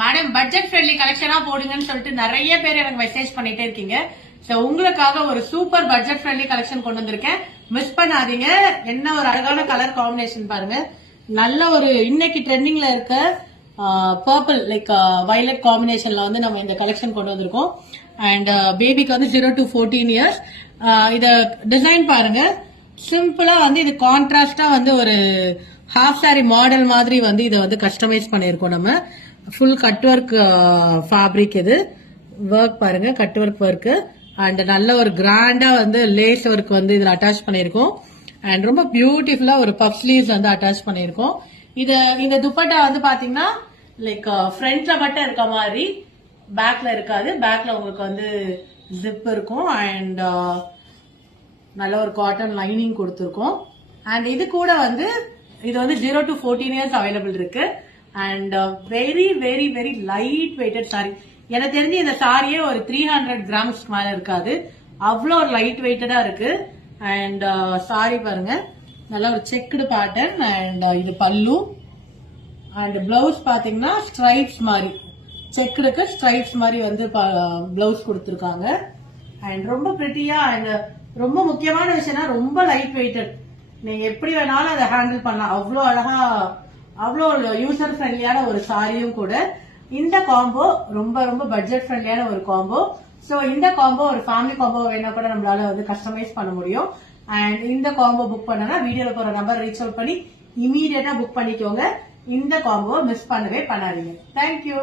Madam budget friendly கலெக்ஷனா போடுங்கன்னு சொல்லிட்டு நிறைய பேர் எனக்கு மெசேஜ் பண்ணிட்டே இருக்கீங்க. சோ உங்களுக்காக ஒரு சூப்பர் பட்ஜெட் ஃப்ரெண்ட்லி கலெக்ஷன் கொண்டு வந்திருக்கேன். மிஸ் பண்ணாதீங்க. என்ன ஒரு அழகான கலர் காம்பினேஷன் பாருங்க. நல்ல ஒரு இன்னைக்கு ட்ரெண்டிங்ல இருக்க பர்பிள் லைக் வயலட் காம்பினேஷன்ல வந்து நம்ம இந்த கலெக்ஷன் கொண்டு வந்திருக்கோம். அண்ட் பேபிக்கு வந்து 0 to 14 இயர்ஸ். இத டிசைன் பாருங்க. சிம்பிளா வந்து இது கான்ட்ராஸ்டா வந்து ஒரு ஹாஃப் சாரி மாடல் மாதிரி வந்து இதை வந்து கஸ்டமைஸ் பண்ணிருக்கோம். நம்ம ஃபுல் கட் ஒர்க் ஃபேப்ரிக். இது ஒர்க் பாருங்க, கட் ஒர்க் ஒர்க் அண்ட் நல்ல ஒரு கிராண்டா வந்து லேஸ் ஒர்க் வந்து இதுல அட்டாச் பண்ணிருக்கோம். அண்ட் ரொம்ப பியூட்டிஃபுல்லா ஒரு பஃப் ஸ்லீவ்ஸ் வந்து அட்டாச் பண்ணிருக்கோம். இந்த துப்பட்டா வந்து பாத்தீங்கன்னா லைக் ஃப்ரண்ட்ல மட்டும் இருக்க மாதிரி, பேக்ல இருக்காது. பேக்ல உங்களுக்கு வந்து ஜிப் இருக்கும் அண்ட் நல்ல ஒரு காட்டன் லைனிங் கொடுத்துருக்கோம். அண்ட் இது கூட வந்து இது வந்து 0 to 14 இயர்ஸ் அவைலபிள் இருக்கு. And very very very light weighted sari. எனக்கு தெரிஞ்சு இந்த சாரியே ஒரு 300 கிராம்ஸ் மேல இருக்காது. அவ்வளோ ஒரு லைட் வெயிட்டடா இருக்கு. அண்ட் சாரி பாருங்க, நல்ல ஒரு செக்குடு பேட்டர்ன். அண்ட் இது பல்லு. அண்ட் பிளவுஸ் பாத்தீங்கன்னா ஸ்ட்ரைப்ஸ் மாதிரி, செக்குடுக்கு ஸ்ட்ரைப்ஸ் மாதிரி வந்து பிளவுஸ் கொடுத்துருக்காங்க. அண்ட் ரொம்ப பிரிட்டியா அண்ட் ரொம்ப முக்கியமான விஷயம்னா ரொம்ப லைட் வெயிட்டட். நீங்க எப்படி வேணாலும் அதை ஹேண்டில் பண்ணலாம். அவ்வளோ அழகா, அவ்வளோ யூசர் ஃப்ரெண்ட்லியான ஒரு சாரியும் கூட. இந்த காம்போ ரொம்ப ரொம்ப பட்ஜெட் ஃப்ரெண்ட்லியான ஒரு காம்போ. சோ இந்த காம்போ ஒரு ஃபேமிலி காம்போ வேணா கூட நம்மளால வந்து கஸ்டமைஸ் பண்ண முடியும். அண்ட் இந்த காம்போ புக் பண்ணனா வீடியோல போற நம்பர் ரீச் அவுட் பண்ணி இமீடியட்டா புக் பண்ணிக்கோங்க. இந்த காம்போ மிஸ் பண்ணவே பண்ணாதீங்க. தேங்க்யூ.